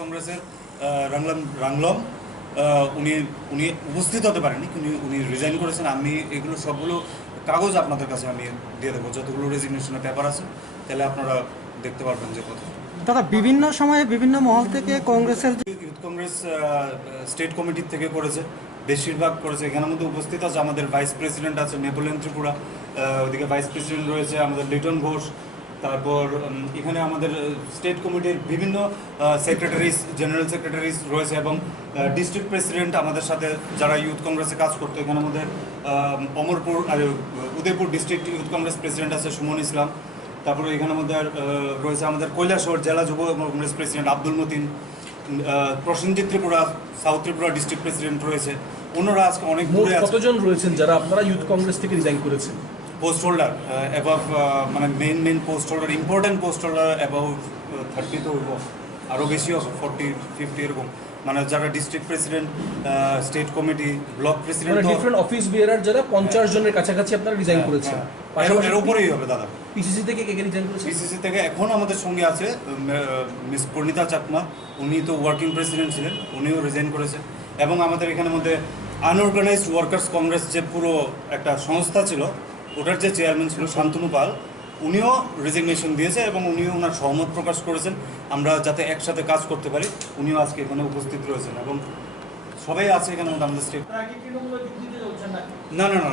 কংগ্রেসের রাংলম উনি উনি উপস্থিত হতে পারেনি, উনি রিজাইন করেছেন। আমি এগুলো সবগুলো কাগজ আপনাদের কাছে আমি দিয়ে দেবো, যতগুলো রেজিগনেশনের পেপার আছে, তাহলে আপনারা দেখতে পারবেন যে কথা। দাদা, বিভিন্ন সময়ে বিভিন্ন মহল থেকে কংগ্রেসের ইউথ কংগ্রেস স্টেট কমিটির থেকে করেছে, বেশিরভাগ করেছে। এখানের মধ্যে উপস্থিত আছে আমাদের ভাইস প্রেসিডেন্ট আছে নেপোলিয়ন ত্রিপুরা, ওদিকে ভাইস প্রেসিডেন্ট রয়েছে আমাদের লিটন ঘোষ। তারপর এখানে আমাদের স্টেট কমিটির বিভিন্ন সেক্রেটারিজ, জেনারেল সেক্রেটারিজ রয়েছে এবং ডিস্ট্রিক্ট প্রেসিডেন্ট আমাদের সাথে যারা ইউথ কংগ্রেসে কাজ করতো। এখানে আমাদের অমরপুর আর Udaipur district youth Congress president আছে সুমন ইসলাম। তারপরে এখানে মধ্যে রয়েছে আমাদের কৈলাসহর জেলা যুব Congress president Abdul Matin, Prosenjit Tripura south Tripura district president রয়েছে। অন্যরা আজকে অনেক দূরে আছে। কতজন রয়েছেন যারা আপনারা ইউথ কংগ্রেস থেকে রিজাইন করেছেন? পোস্ট হোল্ডার অ্যাবাভ, মানে main post holder, important post holder above 30 তো হইব, আরও বেশি হবে, 40-50 এরকম। মানে যারা district president, state committee, block president, different office bearer যারা 50 জনের কাছাকাছি আপনারা রিজাইন করেছেন। এর উপরেই হবে দাদা। পিসিসি থেকে কে কে রিজাইন করেছেন? পিসিসি থেকে এখন আমাদের সঙ্গে আছে মিস পরিণীতা চাকমা, উনি তো ওয়ার্কিং প্রেসিডেন্ট ছিলেন, উনিও রিজাইন করেছেন। এবং আমাদের এখানের মধ্যে আনঅর্গানাইজড ওয়ার্কার্স কংগ্রেস যে পুরো একটা সংস্থা ছিল, ওটার যে চেয়ারম্যান ছিল শান্তনু পাল, উনিও রেজিগনেশন দিয়েছে এবং উনিও ওনার সহমত প্রকাশ করেছেন আমরা যাতে একসাথে কাজ করতে পারি। উনিও আজকে এখানে উপস্থিত রয়েছেন এবং সবাই আছে এখানে আমাদের স্টেট। না না না,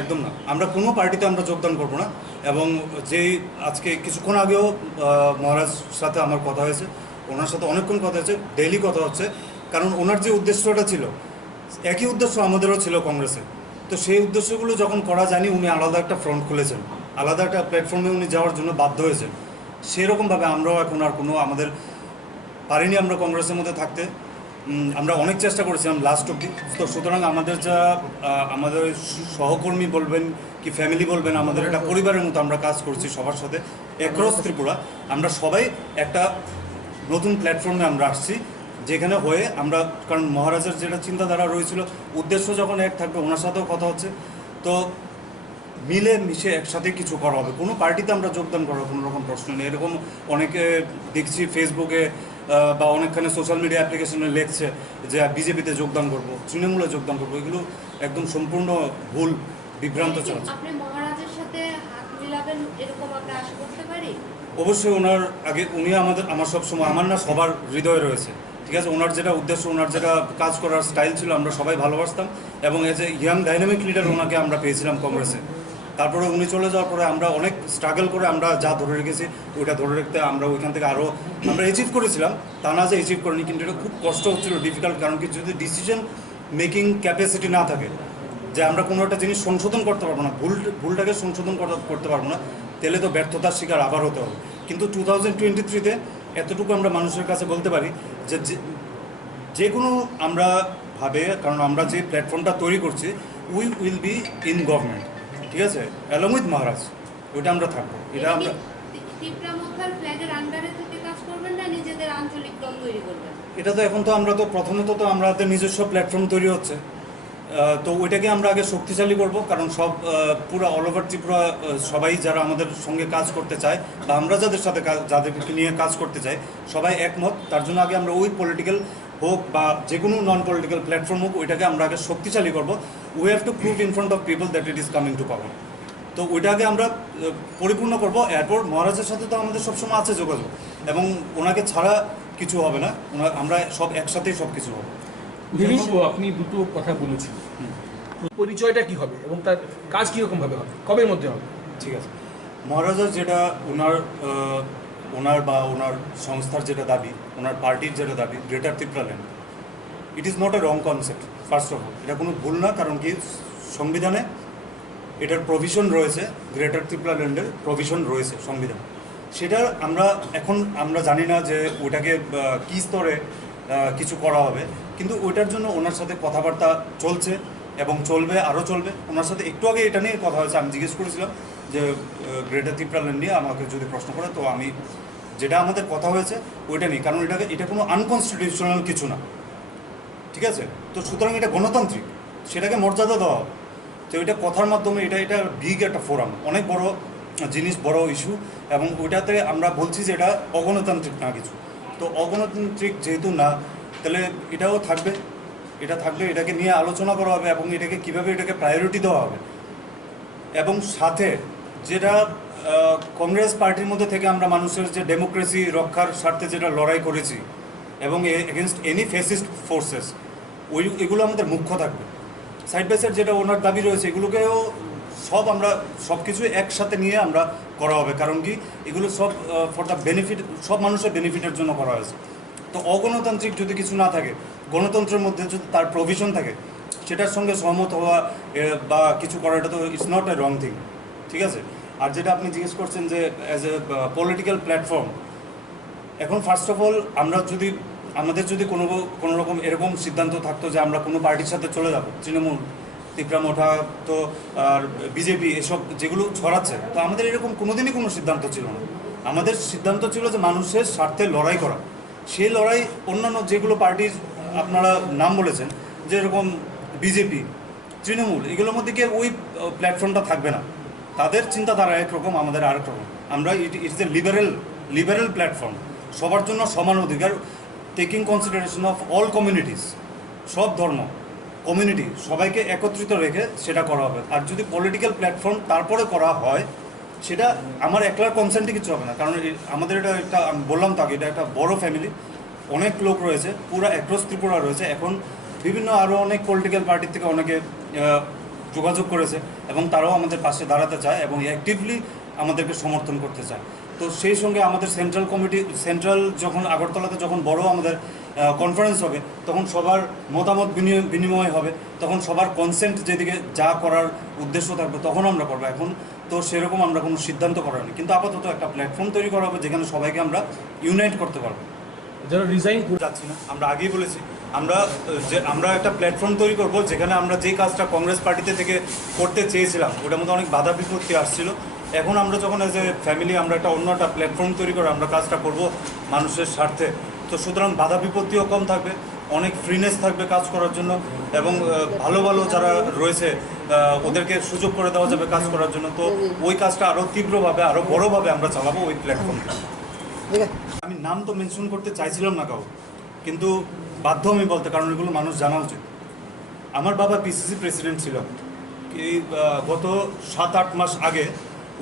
একদম না। আমরা কোনো পার্টিতে আমরা যোগদান করবো না। এবং যেই আজকে কিছুক্ষণ আগেও মহারাজ সাথে আমার কথা হয়েছে, ওনার সাথে অনেকক্ষণ কথা হয়েছে, ডেইলি কথা হচ্ছে। কারণ ওনার যে উদ্দেশ্যটা ছিল, একই উদ্দেশ্য আমাদেরও ছিল কংগ্রেসে। তো সেই উদ্দেশ্যগুলো যখন করা যায়নি, উনি আলাদা একটা ফ্রন্ট খুলেছেন, আলাদা একটা প্ল্যাটফর্মে উনি যাওয়ার জন্য বাধ্য হয়েছেন। সেরকমভাবে আমরাও এখন আর কোনো আমাদের পারিনি আমরা কংগ্রেসের মধ্যে থাকতে। আমরা অনেক চেষ্টা করেছিলাম লাস্ট অব্দি। তো সুতরাং আমাদের যা আমাদের সহকর্মী বলবেন কি ফ্যামিলি বলবেন, আমাদের একটা পরিবারের মতো আমরা কাজ করছি সবার সাথে অ্যাক্রস ত্রিপুরা। আমরা সবাই একটা নতুন প্ল্যাটফর্মে আমরা আসছি, যেখানে হয়ে আমরা, কারণ মহারাজের যেটা চিন্তাধারা রয়েছিল, উদ্দেশ্য যখন এক থাকবে, ওনার সাথেও কথা হচ্ছে, তো মিলে মিশে একসাথে কিছু করা হবে। কোনো পার্টিতে আমরা যোগদান করার কোনো রকম প্রশ্ন নেই। এরকম অনেকে দেখছি ফেসবুকে বা অনেকখানে সোশ্যাল মিডিয়া অ্যাপ্লিকেশনে লেখছে যে বিজেপিতে যোগদান করবো, তৃণমূলে যোগদান করবো। এগুলো একদম সম্পূর্ণ ভুল, বিভ্রান্ত চলছে। আপনি মহারাজের সাথে হাত মিলাবেন এরকম আমরা আশা করতে পারি? অবশ্যই ওনার আগে উনি আমার সবসময়, আমার না সবার হৃদয়ে রয়েছে, ঠিক আছে। ওনার যেটা উদ্দেশ্য, ওনার যেটা কাজ করার স্টাইল ছিল, আমরা সবাই ভালোবাসতাম। এবং as a young dynamic leader ওনাকে আমরা পেয়েছিলাম কংগ্রেসে। তারপরে উনি চলে যাওয়ার পরে আমরা অনেক স্ট্রাগল করে আমরা যা ধরে রেখেছি ওইটা ধরে রাখতে আমরা ওইখান থেকে আরও আমরা অ্যাচিভ করেছিলাম, তা না যে অ্যাচিভ করিনি, কিন্তু এটা খুব কষ্ট হচ্ছিল, ডিফিকাল্ট। কারণ কি, যদি ডিসিশন মেকিং ক্যাপাসিটি না থাকে, যে আমরা কোনো একটা জিনিস সংশোধন করতে পারবো না, ভুলটাকে সংশোধন করতে পারবো না, তাহলে তো ব্যর্থতার শিকার আবার হতে হবে। কিন্তু 2023-তে এতটুকু আমরা মানুষের কাছে বলতে পারি যে যে কোনো আমরা ভাবে, কারণ আমরা যে প্ল্যাটফর্মটা তৈরি করছি, we will be in government, ঠিক আছে, অ্যালং উইথ মহারাজ, ওইটা আমরা থাকবো। এটা আমরা তীব্রামথার ফ্ল্যাগের আন্ডারে থেকে কাজ করবেন না নিজেদের আঞ্চলিক দল তৈরি করবেন? এটা তো এখন তো আমরা তো প্রথমত তো আমাদের নিজস্ব প্ল্যাটফর্ম তৈরি হচ্ছে, তো ওইটাকে আমরা আগে শক্তিশালী করব। কারণ সব পুরো অল ওভার ত্রিপুরা সবাই যারা আমাদের সঙ্গে কাজ করতে চায় বা আমরা যাদের সাথে যাদেরকে নিয়ে কাজ করতে চাই, সবাই একমত। তার জন্য আগে আমরা ওই পলিটিক্যাল হোক বা যে কোনো নন পলিটিক্যাল প্ল্যাটফর্ম হোক, ওইটাকে আমরা আগে শক্তিশালী করবো। We have to prove in front of people that it is coming to power. তো ওইটাকে আমরা পরিপূর্ণ করব। এরপর মহারাজের সাথে তো আমাদের সবসময় আছে যোগাযোগ, এবং ওনাকে ছাড়া কিছু হবে না। আমরা সব একসাথেই সব কিছু হবে। আপনি দুটো কথা বলেছেন, পরিচয়টা কি হবে এবং তার কাজ কীরকম ভাবে হবে, কবের মধ্যে হবে? ঠিক আছে, মহারাজার যেটা ওনার বা ওনার সংস্থার যেটা দাবি, ওনার পার্টির যেটা দাবি, greater Tripura land, it is not a wrong concept. First of all, এটা কোনো ভুল না। কারণ কি, সংবিধানে এটার প্রভিশন রয়েছে, গ্রেটার ত্রিপুরা ল্যান্ডের প্রভিশন রয়েছে সংবিধানে। সেটা আমরা জানি না যে ওটাকে কী স্তরে কিছু করা হবে, কিন্তু ওইটার জন্য ওনার সাথে কথাবার্তা চলছে এবং চলবে, আরও চলবে। ওনার সাথে একটু আগে এটা নিয়ে কথা হয়েছে, আমি জিজ্ঞেস করেছিলাম যে গ্রেটার ত্রিপুরা ল্যান্ড নিয়ে আমাকে যদি প্রশ্ন করে, তো আমি যেটা আমাদের কথা হয়েছে ওইটা নিয়ে, কারণ এটা কোনো আনকনস্টিটিউশনাল কিছু না, ঠিক আছে। তো সুতরাং এটা গণতান্ত্রিক, সেটাকে মর্যাদা দেওয়া হবে। তো এটা কথার মাধ্যমে এটা বিগ একটা ফোরাম, অনেক বড় জিনিস, বড় ইস্যু, এবং ওইটাতে আমরা বলছি যে এটা অগণতান্ত্রিক না কিছু। তো অগণতান্ত্রিক যেহেতু না, তাহলে এটাও থাকবে, এটাকে নিয়ে আলোচনা করা হবে এবং এটাকে কীভাবে এটাকে প্রায়োরিটি দেওয়া হবে। এবং সাথে যেটা কংগ্রেস পার্টির মধ্যে থেকে আমরা মানুষের যে ডেমোক্রেসি রক্ষার স্বার্থে যেটা লড়াই করেছি এবং এগেনস্ট এনি ফেসিস্ট ফোর্সেস, এগুলো আমাদের মুখ্য থাকবে। সাইড বাই সাইড যেটা ওনার দাবি রয়েছে এগুলোকেও সব কিছু একসাথে নিয়ে আমরা করা হবে, কারণ কি এগুলো সব ফর দ্য বেনিফিট, সব মানুষের বেনিফিটের জন্য করা হয়েছে। তো অগণতান্ত্রিক যদি কিছু না থাকে, গণতন্ত্রের মধ্যে যদি তার প্রভিশন থাকে, সেটার সঙ্গে সহমত হওয়া বা কিছু করা, এটা তো it's not a wrong thing, ঠিক আছে। আর যেটা আপনি জিজ্ঞেস করছেন যে অ্যাজ এ পলিটিক্যাল প্ল্যাটফর্ম, এখন ফার্স্ট অফ অল আমাদের যদি কোনো রকম এরকম সিদ্ধান্ত থাকতো যে আমরা কোনো পার্টির সাথে চলে যাব, তৃণমূল, তিপ্রামোঠা তো আর বিজেপি এসব যেগুলো ছড়াচ্ছে, তো আমাদের এরকম কোনোদিনই কোনো সিদ্ধান্ত ছিল না। আমাদের সিদ্ধান্ত ছিল যে মানুষের স্বার্থে লড়াই করা। সেই লড়াই অন্যান্য যেগুলো পার্টির আপনারা নাম বলেছেন, যেরকম বিজেপি, তৃণমূল, এগুলোর মধ্যে গিয়ে ওই প্ল্যাটফর্মটা থাকবে না। তাদের চিন্তাধারা একরকম, আমাদের আরেক রকম। আমরা ইটস এ লিবারেল প্ল্যাটফর্ম, সবার জন্য সমান অধিকার, taking consideration of all communities, সব ধর্ম কমিউনিটি সবাইকে একত্রিত রেখে সেটা করা হবে। আর যদি পলিটিক্যাল প্ল্যাটফর্ম তারপরে করা হয়, সেটা আমার একলার কনসেন্টে কিছু হবে না, কারণ আমাদের এটা আমি বললাম তো আগে, এটা একটা বড় ফ্যামিলি, অনেক লোক রয়েছে, পুরো অ্যাক্রস ত্রিপুরা রয়েছে। এখন বিভিন্ন আরও অনেক পলিটিক্যাল পার্টির থেকে অনেকে যোগাযোগ করেছে এবং তারাও আমাদের পাশে দাঁড়াতে চায় এবং অ্যাক্টিভলি আমাদেরকে সমর্থন করতে চায়। তো সেই সঙ্গে আমাদের সেন্ট্রাল যখন আগরতলাতে যখন বড় আমাদের কনফারেন্স হবে, তখন সবার মতামত বিনিময় হবে, তখন সবার কনসেন্ট যেদিকে যা করার উদ্দেশ্য থাকবে তখন আমরা করবো। এখন তো সেরকম আমরা কোনো সিদ্ধান্ত করার নেই, কিন্তু আপাতত একটা প্ল্যাটফর্ম তৈরি করা হবে যেখানে সবাইকে আমরা ইউনাইট করতে পারবো। যারা রিজাইন যাচ্ছি না, আমরা আগেই বলেছি আমরা একটা প্ল্যাটফর্ম তৈরি করব যেখানে আমরা যেই কাজটা কংগ্রেস পার্টিতে থেকে করতে চেয়েছিলাম, ওটার মধ্যে অনেক বাধা বিপত্তি আসছিল। এখন আমরা যখন এজ এ ফ্যামিলি আমরা অন্য একটা প্ল্যাটফর্ম তৈরি করে আমরা কাজটা করব মানুষের স্বার্থে, তো সুতরাং বাধা বিপত্তিও কম থাকবে, অনেক ফ্রিনেস থাকবে কাজ করার জন্য, এবং ভালো যারা রয়েছে ওদেরকে সুযোগ করে দেওয়া যাবে কাজ করার জন্য। তো ওই কাজটা আরও তীব্রভাবে, আরও বড়োভাবে আমরা চালাবো ওই প্ল্যাটফর্মটা। আমি নাম তো মেনশন করতে চাইছিলাম না কাউ, কিন্তু বাধ্য আমি বলতে, কারণ এগুলো মানুষ জানা উচিত। আমার বাবা পিসিসি প্রেসিডেন্ট ছিল, গত 7-8 মাস আগে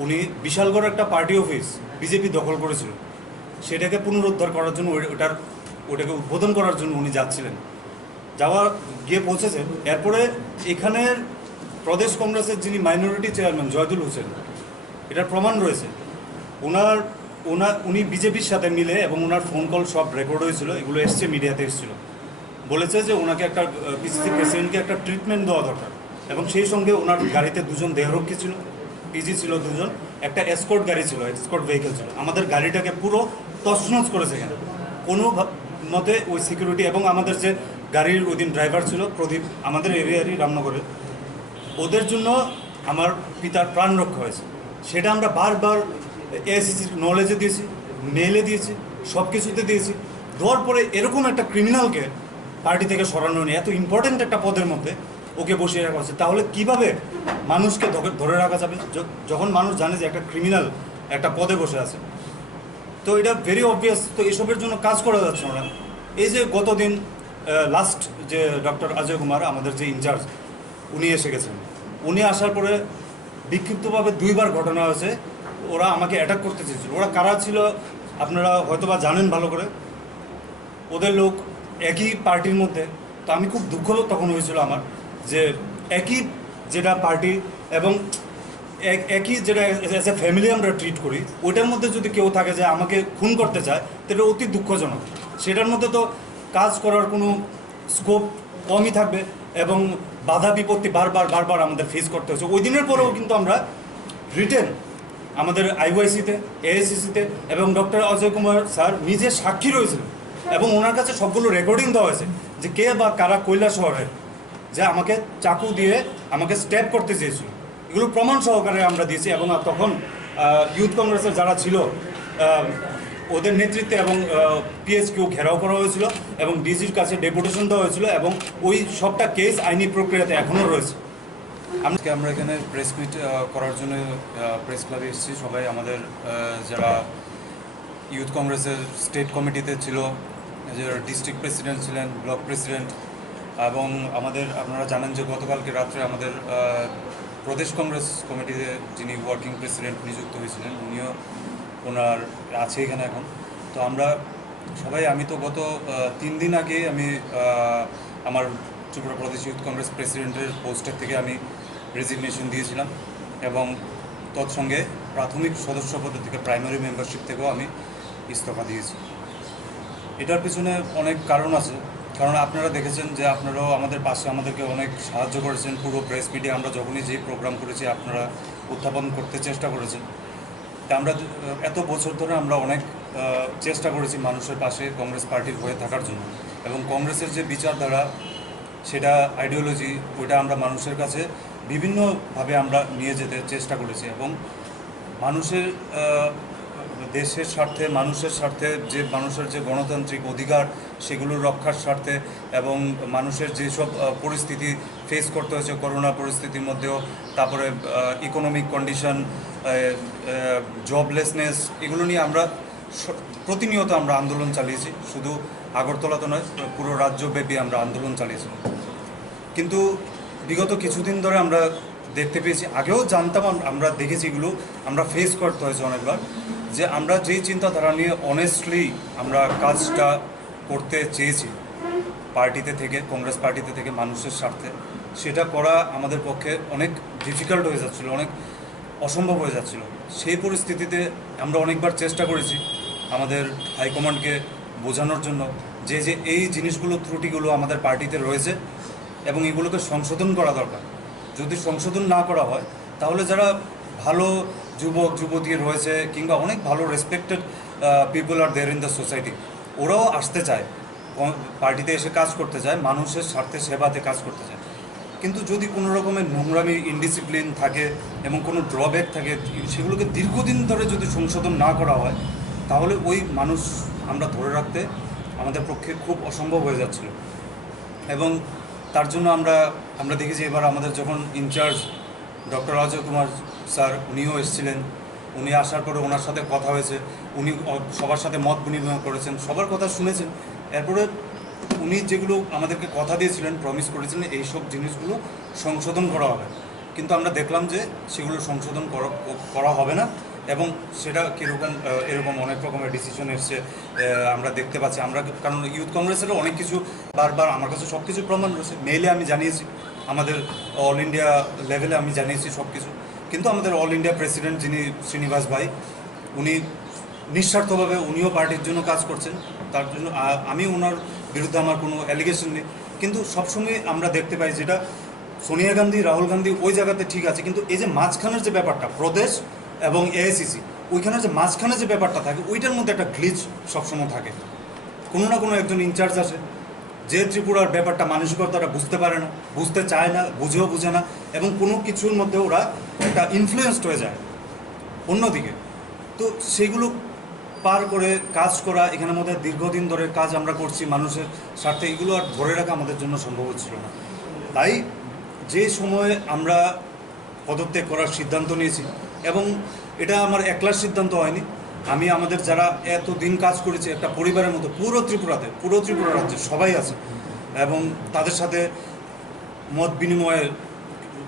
উনি বিশালগড় একটা পার্টি অফিস বিজেপি দখল করেছিল, সেটাকে পুনরুদ্ধার করার জন্য ওটাকে উদ্বোধন করার জন্য উনি যাচ্ছিলেন, গিয়ে পৌঁছেছেন। এরপরে এখানের প্রদেশ কংগ্রেসের যিনি মাইনরিটি চেয়ারম্যান জয়দুল হোসেন, এটার প্রমাণ রয়েছে, উনি বিজেপির সাথে মিলে, এবং ওনার ফোন কল সব রেকর্ড হয়েছিল, এগুলো এসছে, মিডিয়াতে এসেছিল, বলেছে যে ওনাকে একটা পিসিসি প্রেসিডেন্টকে একটা ট্রিটমেন্ট দেওয়া দরকার। এবং সেই সঙ্গে ওনার গাড়িতে 2জন দেহরক্ষী ছিল, পিজি ছিল 2জন, একটা এসকর্ট গাড়ি ছিল, এসকর্ট ভেহিকেল ছিল। আমাদের গাড়িটাকে পুরো তছনছ করেছে এখানে কোনো মতে ওই সিকিউরিটি। এবং আমাদের যে গাড়ির ওই দিন ড্রাইভার ছিল প্রদীপ, আমাদের এরিয়ারই রামনগরে, ওদের জন্য আমার পিতার প্রাণ রক্ষা হয়েছে। সেটা আমরা বারবার এসিসির নলেজে দিয়েছি, মেলে দিয়েছি, সব কিছুতে দিয়েছি। দেওয়ার পরে এরকম একটা ক্রিমিনালকে পার্টি থেকে সরানো নিয়ে, এত ইম্পর্টেন্ট একটা পদের মধ্যে ওকে বসিয়ে রাখা হচ্ছে, তাহলে কিভাবে মানুষকে ধরে রাখা যাবে যখন মানুষ জানে যে একটা ক্রিমিনাল একটা পদে বসে আছে? তো এটা ভেরি অবভিয়াস। তো এসবের জন্য কাজ করা যাচ্ছে না। এই যে গতদিন লাস্ট যে ডক্টর অজয় কুমার, আমাদের যে ইনচার্জ, উনি এসে গেছেন। উনি আসার পরে বিক্ষিপ্তভাবে 2বার ঘটনা হয়েছে, ওরা আমাকে অ্যাটাক করতে চেয়েছিল। ওরা কারা ছিল আপনারা হয়তো বা জানেন ভালো করে, ওদের লোক একই পার্টির মধ্যে। তো আমি খুব দুঃখ তখন হয়েছিল আমার, যে একই যেটা পার্টি এবং একই যেটা অ্যাজ এ ফ্যামিলি আমরা ট্রিট করি, ওইটার মধ্যে যদি কেউ থাকে যে আমাকে খুন করতে চায়, তাহলে অতি দুঃখজনক। সেটার মধ্যে তো কাজ করার কোনো স্কোপ কমই থাকবে এবং বাধা বিপত্তি বারবার আমাদের ফেস করতে হচ্ছে। ওই দিনের পরেও কিন্তু আমরা রিটেন আমাদের আইওয়াইসিতে, এএসসিসিতে, এবং ডক্টর অজয় কুমার স্যার নিজে সাক্ষী রয়েছিলেন, এবং ওনার কাছে সবগুলো রেকর্ডিং দেওয়া হয়েছে যে কে বা কারা কৈলাসহরে যে আমাকে চাকু দিয়ে আমাকে স্ট্যাব করতে চেয়েছিল। এগুলো প্রমাণ সহকারে আমরা দিয়েছি। এবং তখন ইউথ কংগ্রেসের যারা ছিল ওদের নেতৃত্বে এবং পিএসকিউ ঘেরাও করা হয়েছিল এবং ডিজির কাছে ডেপুটেশন দেওয়া হয়েছিল, এবং ওই সবটা কেস আইনি প্রক্রিয়াতে এখনও রয়েছে। আমরা এখানে প্রেস মিট করার জন্য প্রেস ক্লাবে এসেছি। সবাই আমাদের যারা ইউথ কংগ্রেসের স্টেট কমিটিতে ছিল, যে ডিস্ট্রিক্ট প্রেসিডেন্ট ছিলেন, ব্লক প্রেসিডেন্ট, এবং আপনারা জানেন যে গতকালকে রাত্রে আমাদের প্রদেশ কংগ্রেস কমিটিতে যিনি ওয়ার্কিং প্রেসিডেন্ট নিযুক্ত হয়েছিলেন ওনার আছে এখানে এখন। তো আমরা সবাই, আমি তো গত 3 দিন আগে আমি আমার ত্রিপুরা প্রদেশ ইউথ কংগ্রেস প্রেসিডেন্টের পোস্টের থেকে আমি রেজিগনেশন দিয়েছিলাম, এবং তৎসঙ্গে প্রাথমিক সদস্য পদ থেকে প্রাইমারি মেম্বারশিপ থেকেও আমি ইস্তফা দিয়েছি। এটার পিছনে অনেক কারণ আছে, কারণ আপনারা দেখেছেন যে আপনারাও আমাদের পাশে আমাদেরকে অনেক সাহায্য করেছেন। পুরো প্রেস মিডিয়া আমরা যখনই যেই প্রোগ্রাম করেছি আপনারা উত্থাপন করতে চেষ্টা করেছেন। তা আমরা এত বছর ধরে আমরা অনেক চেষ্টা করেছি মানুষের পাশে কংগ্রেস পার্টির হয়ে থাকার জন্য, এবং কংগ্রেসের যে বিচারধারা, সেটা আইডিওলজি, ওইটা আমরা মানুষের কাছে বিভিন্নভাবে আমরা নিয়ে যেতে চেষ্টা করেছি, এবং মানুষের দেশের স্বার্থে, মানুষের স্বার্থে, যে মানুষের যে গণতান্ত্রিক অধিকার সেগুলোর রক্ষার স্বার্থে, এবং মানুষের যেসব পরিস্থিতি ফেস করতে হয়েছে করোনা পরিস্থিতির মধ্যেও, তারপরে ইকোনমিক কন্ডিশন, জবলেসনেস, এগুলো নিয়ে আমরা প্রতিনিয়ত আমরা আন্দোলন চালিয়েছি। শুধু আগরতলাতে নয়, পুরো রাজ্যব্যাপী আমরা আন্দোলন চালিয়েছি। কিন্তু বিগত কিছুদিন ধরে আমরা দেখতে পেয়েছি, আগেও জানতাম, আমরা দেখেছি, এগুলো আমরা ফেস করতে হয়েছে অনেকবার, যে আমরা যেই চিন্তাধারা নিয়ে অনেস্টলি আমরা কাজটা করতে চেয়েছি পার্টিতে থেকে, কংগ্রেস পার্টিতে থেকে মানুষের স্বার্থে, সেটা করা আমাদের পক্ষে অনেক ডিফিকাল্ট হয়ে যাচ্ছিল, অনেক অসম্ভব হয়ে যাচ্ছিল। সেই পরিস্থিতিতে আমরা অনেকবার চেষ্টা করেছি আমাদের হাইকমান্ডকে বোঝানোর জন্য যে এই জিনিসগুলো, ত্রুটিগুলো আমাদের পার্টিতে রয়েছে এবং এগুলোকে সংশোধন করা দরকার। যদি সংশোধন না করা হয় তাহলে যারা ভালো যুবক যুবতী রয়েছে, কিংবা অনেক ভালো respected people are there in the society, ওরাও আসতে চায়, পার্টিতে এসে কাজ করতে চায়, মানুষের স্বার্থে সেবাতে কাজ করতে চায়। কিন্তু যদি কোনো রকমের নোংরামি, ইনডিসিপ্লিন থাকে এবং কোনো ড্রব্যাক থাকে, সেগুলোকে দীর্ঘদিন ধরে যদি সংশোধন না করা হয় তাহলে ওই মানুষ আমরা ধরে রাখতে আমাদের পক্ষে খুব অসম্ভব হয়ে যাচ্ছিল। এবং তার জন্য আমরা দেখেছি এবার আমাদের যখন incharge doctor Ajay Kumar sir, উনিও এসেছিলেন, উনি আসার পরে ওনার সাথে কথা হয়েছে, উনি সবার সাথে মত বিনিময় করেছেন, সবার কথা শুনেছেন। এরপরে উনি যেগুলো আমাদেরকে কথা দিয়েছিলেন, প্রমিস করেছিলেন, এইসব জিনিসগুলো সংশোধন করা হবে। কিন্তু আমরা দেখলাম যে সেগুলো সংশোধন করা হবে না, এবং সেটা কীরকম এরকম অনেক রকমের ডিসিশন এসছে আমরা দেখতে পাচ্ছি। আমরা, কারণ ইউথ কংগ্রেসেরও অনেক কিছু বারবার আমার কাছে সব কিছু প্রমাণ রয়েছে, মেইলে আমি জানিয়েছি, আমাদের অল ইন্ডিয়া লেভেলে আমি জানিয়েছি সব কিছু। কিন্তু আমাদের অল ইন্ডিয়া প্রেসিডেন্ট যিনি শ্রীনিবাস ভাই, উনি নিঃস্বার্থভাবে উনিও পার্টির জন্য কাজ করছেন, তার জন্য আমি ওনার বিরুদ্ধে আমার কোনো অ্যালিগেশন নেই। কিন্তু সবসময় আমরা দেখতে পাই যেটা সোনিয়া গান্ধী, রাহুল গান্ধী ওই জায়গাতে ঠিক আছে, কিন্তু এই যে মাঝখানের যে ব্যাপারটা, প্রদেশ এবং এআইসিসি, ওইখানের যে মাঝখানে যে ব্যাপারটা থাকে, ওইটার মধ্যে একটা গ্লিচ সবসময় থাকে। কোনো না কোনো একজন ইনচার্জ আসে যে ত্রিপুরার ব্যাপারটা, মানসিকতাটা বুঝতে পারে না, বুঝতে চায় না, বুঝেও বুঝে না, এবং কোনো কিছুর মধ্যে ওরা একটা ইনফ্লুয়েসড হয়ে যায় অন্যদিকে। তো সেইগুলো পার করে কাজ করা, এখানের মধ্যে দীর্ঘদিন ধরে কাজ আমরা করছি মানুষের স্বার্থে, এগুলো আর ধরে রাখা আমাদের জন্য সম্ভব হচ্ছিল না। তাই যে সময়ে আমরা পদত্যাগ করার সিদ্ধান্ত নিয়েছি, এবং এটা আমার একলার সিদ্ধান্ত হয়নি, আমি আমাদের যারা এতদিন কাজ করেছি একটা পরিবারের মতো, পুরো ত্রিপুরা রাজ্যে সবাই আছে, এবং তাদের সাথে মত বিনিময়ের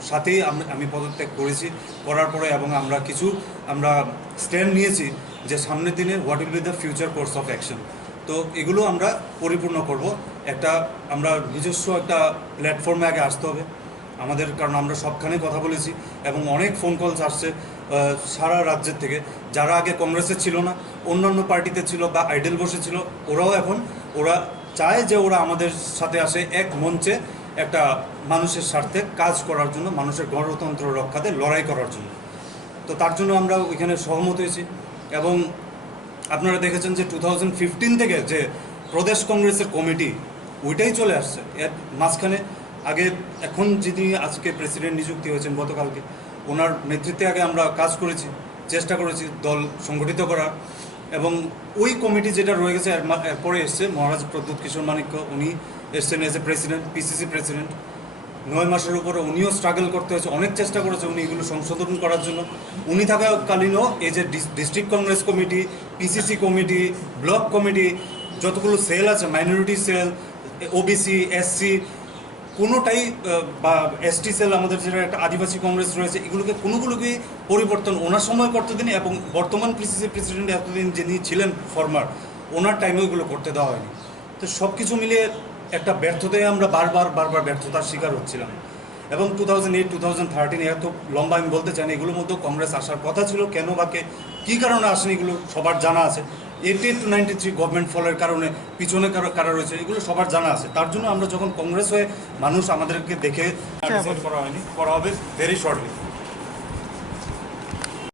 সাথেই আমি পদত্যাগ করেছি। করার পরে এবং আমরা স্ট্যান্ড নিয়েছি যে সামনের দিনে what will be the future course of action. তো এগুলো আমরা পরিপূর্ণ করব। আমরা নিজস্ব একটা প্ল্যাটফর্মে আগে আসতে হবে আমাদের, কারণ আমরা সবখানে কথা বলেছি এবং অনেক ফোন কলস আসছে সারা রাজ্যের থেকে, যারা আগে কংগ্রেসে ছিল না, অন্যান্য পার্টিতে ছিল বা আইডেল বসেছিল, ওরাও এখন চায় যে ওরা আমাদের সাথে আসে এক মঞ্চে একটা মানুষের স্বার্থে কাজ করার জন্য, মানুষের গণতন্ত্র রক্ষাতে লড়াই করার জন্য। তো তার জন্য আমরা ওইখানে সহমত হয়েছি। এবং আপনারা দেখেছেন যে 2015 থেকে যে প্রদেশ কংগ্রেসের কমিটি, ওইটাই চলে আসছে। এর মাঝখানে এখন যিনি আজকে প্রেসিডেন্ট নিযুক্তি হয়েছেন গতকালকে, ওনার নেতৃত্বে আগে আমরা কাজ করেছি, চেষ্টা করেছি দল সংগঠিত করার। এবং ওই কমিটি যেটা রয়ে গেছে, এরপরে এসছে মহারাজ প্রদ্যুৎ কিশোর মানিক্য, উনি এসছেন as a president, PCC president. 9 মাসের উপরে উনিও স্ট্রাগল করতে হয়েছে, অনেক চেষ্টা করেছে উনি এগুলো সংশোধন করার জন্য। উনি থাকাকালীনও এই যে district Congress committee, PCC committee, block committee, যতগুলো সেল আছে, মাইনরিটি সেল, ওবিসি, এসসি, কোনোটাই বা এসটি সেল, আমাদের যেটা একটা আদিবাসী কংগ্রেস রয়েছে, এগুলোকে কোনোগুলোকেই পরিবর্তন ওনার সময় করতে দিন, এবং বর্তমান পিসিসি প্রেসিডেন্ট এতদিন যিনি ছিলেন ফরমার, ওনার টাইমে ওইগুলো করতে দেওয়া হয়নি। তো সব কিছু মিলিয়ে একটা ব্যর্থতায় আমরা বারবার ব্যর্থতার শিকার হচ্ছিলাম। এবং 2008, 2013 এত লম্বা আমি বলতে চাই না, এগুলোর মধ্যেও কংগ্রেস আসার কথা ছিল, কেন বা কী কারণে আসেনি এগুলো সবার জানা আছে। 88 to 93 গভর্নমেন্ট ফলের কারণে পিছনে কারা রয়েছে এগুলো সবার জানা আছে। তার জন্য আমরা যখন কংগ্রেস হয়ে মানুষ আমাদেরকে দেখে করা হয়নি, করা হবে ভেরি শর্টলি।